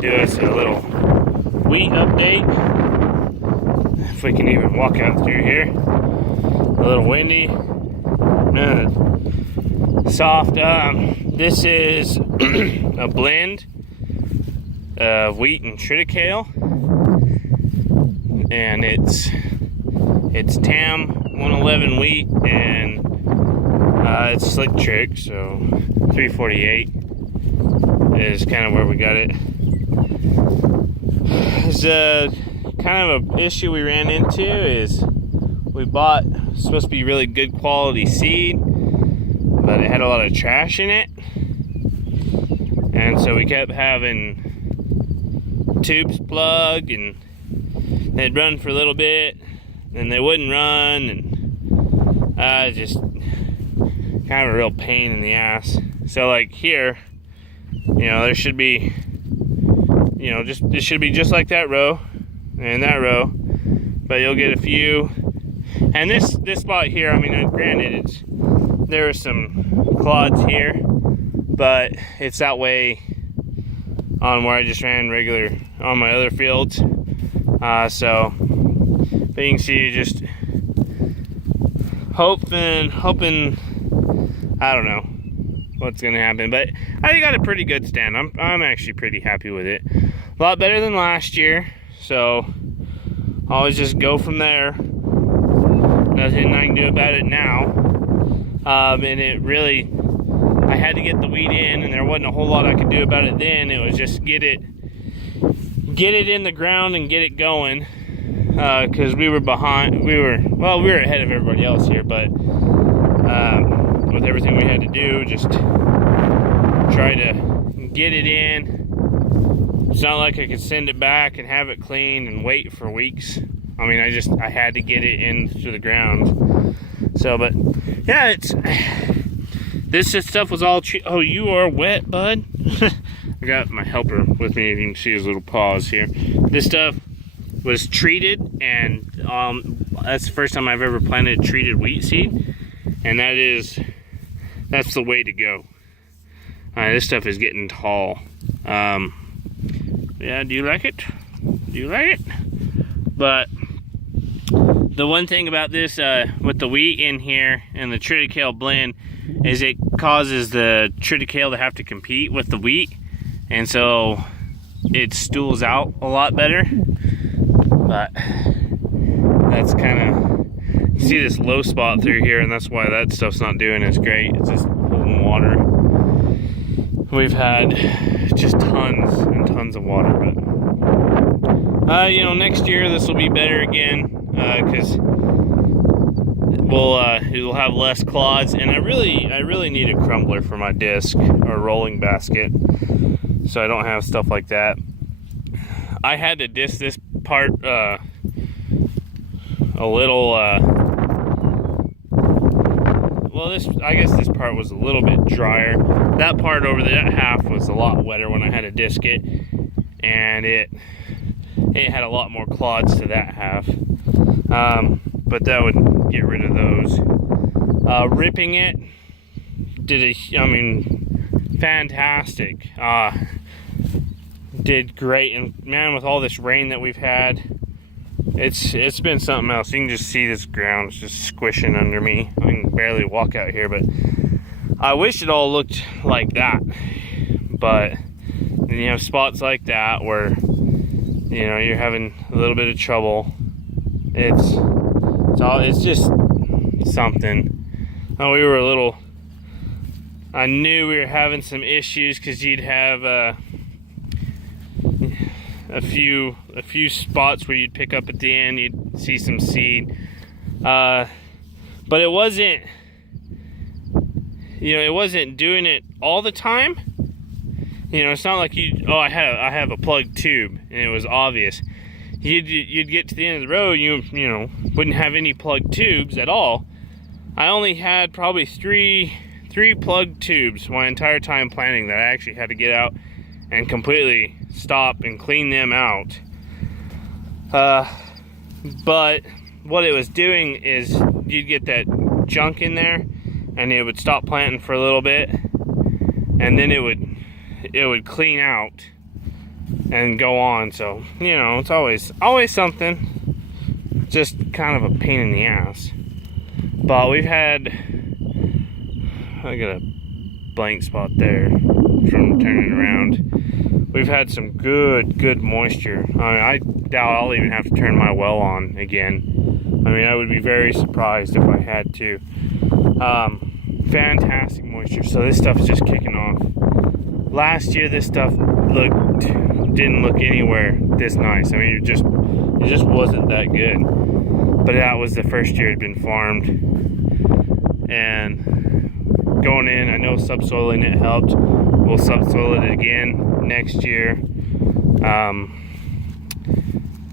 do us a little wheat update. If we can even walk out through here. A little windy. Soft. This is a blend of wheat and triticale. And it's TAM 111 wheat and it's Slick Trick, so 348 is kind of where we got it. It's kind of an issue we ran into is we bought supposed to be really good quality seed, but it had a lot of trash in it, and so we kept having tubes plug and they'd run for a little bit and they wouldn't run, and just kind of a real pain in the ass. So like here, there should be, it should be just like that row and that row, but you'll get a few. And this spot here, I mean, granted, there are some clods here, but it's that way on where I just ran regular on my other fields. So, but you can see, just hoping, I don't know what's gonna happen, but I got a pretty good stand. I'm actually pretty happy with it. A lot better than last year, so always just go from there. Nothing I can do about it now. And it really, I had to get the weed in, and there wasn't a whole lot I could do about it then. It was just get it in the ground and get it going, because we were behind. We were ahead of everybody else here, but with everything we had to do, just try to get it in. It's not like I could send it back and have it clean and wait for weeks. I mean, I had to get it into the ground. So, but yeah, this stuff was all oh, you are wet, bud. I got my helper with me. You can see his little paws here. This stuff was treated, and that's the first time I've ever planted treated wheat seed, and that's the way to go. This stuff is getting tall. Yeah, do you like it? Do you like it? But the one thing about this, with the wheat in here and the triticale blend, is it causes the triticale to have to compete with the wheat, and so it stools out a lot better. But that's kind of, you see this low spot through here, and that's why that stuff's not doing as great. It's just holding water. We've had just tons and tons of water, but next year this will be better again, because it'll have less clods, and I really need a crumbler for my disc or rolling basket, so I don't have stuff like that. I had to disc this part a little. I guess this part was a little bit drier. That part over that half was a lot wetter when I had to disc it, and it had a lot more clods to that half. But that would get rid of those. Ripping it fantastic. Did great, and man, with all this rain that we've had, it's been something else. You can just see this ground just squishing under me. I can barely walk out here, but I wish it all looked like that. But then you have spots like that where you're having a little bit of trouble. It's just something. I knew we were having some issues because you'd have a few spots where you'd pick up at the end, you'd see some seed, but it wasn't doing it all the time. It's not like I have a plugged tube and it was obvious. You'd get to the end of the row, you wouldn't have any plugged tubes at all. I only had probably three plugged tubes my entire time planting that I actually had to get out and completely stop and clean them out. But what it was doing is you'd get that junk in there and it would stop planting for a little bit, and then it would clean out and go on. So, you know, it's always something. Just kind of a pain in the ass. But we've had, I got a blank spot there from turning around. We've had some good moisture. I mean, I doubt I'll even have to turn my well on again. I mean, I would be very surprised if I had to. Fantastic moisture. So this stuff is just kicking off. Last year, this stuff didn't look anywhere this nice. I mean, it just wasn't that good. But that was the first year it had been farmed. And going in, I know subsoiling it helped. We'll subsoil it again next year.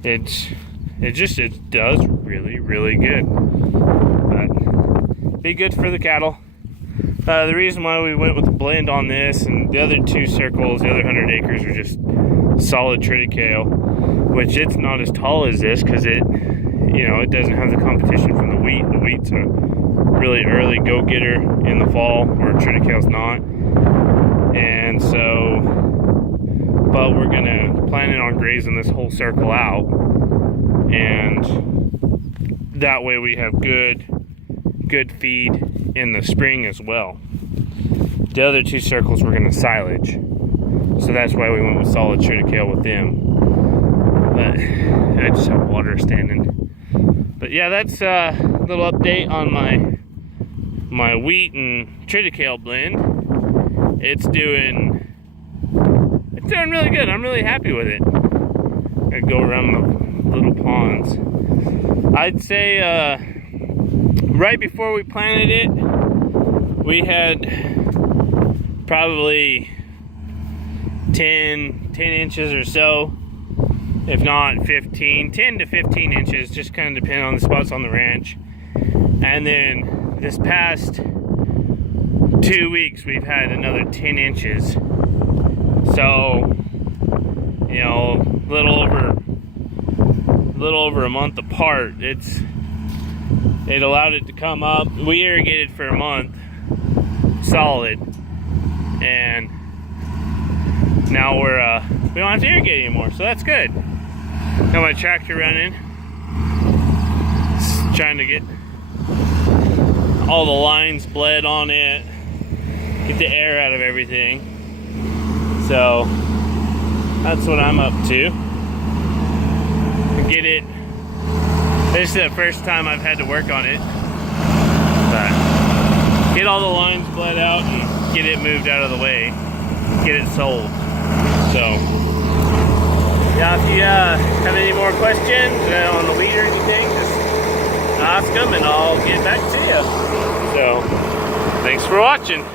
It does really good. But be good for the cattle. The reason why we went with the blend on this and the other 2 circles, the other 100 acres, are just solid triticale, which it's not as tall as this because it doesn't have the competition from the wheat. The wheat's a really early go-getter in the fall, where triticale's not. And so, but we're planning on grazing this whole circle out, and that way we have good feed in the spring as well. The other 2 circles we're gonna silage, so that's why we went with solid triticale with them. But I just have water standing. But yeah, that's a little update on my wheat and triticale blend. It's doing really good. I'm really happy with it. I go around the little ponds. I'd say right before we planted it, we had probably 10 inches or so, if not 15, 10 to 15 inches, just kind of depending on the spots on the ranch. And then this past 2 weeks, we've had another 10 inches. So, you know, a little over a month apart. It allowed it to come up. We irrigated for a month, solid, and now we don't have to irrigate anymore, so that's good. Got my tractor running, just trying to get all the lines bled on it, get the air out of everything. So that's what I'm up to. Get it. This is the first time I've had to work on it, but get all the lines bled out and get it moved out of the way, get it sold. So yeah, if you have any more questions on the wheat or anything, just ask them and I'll get back to you. So thanks for watching.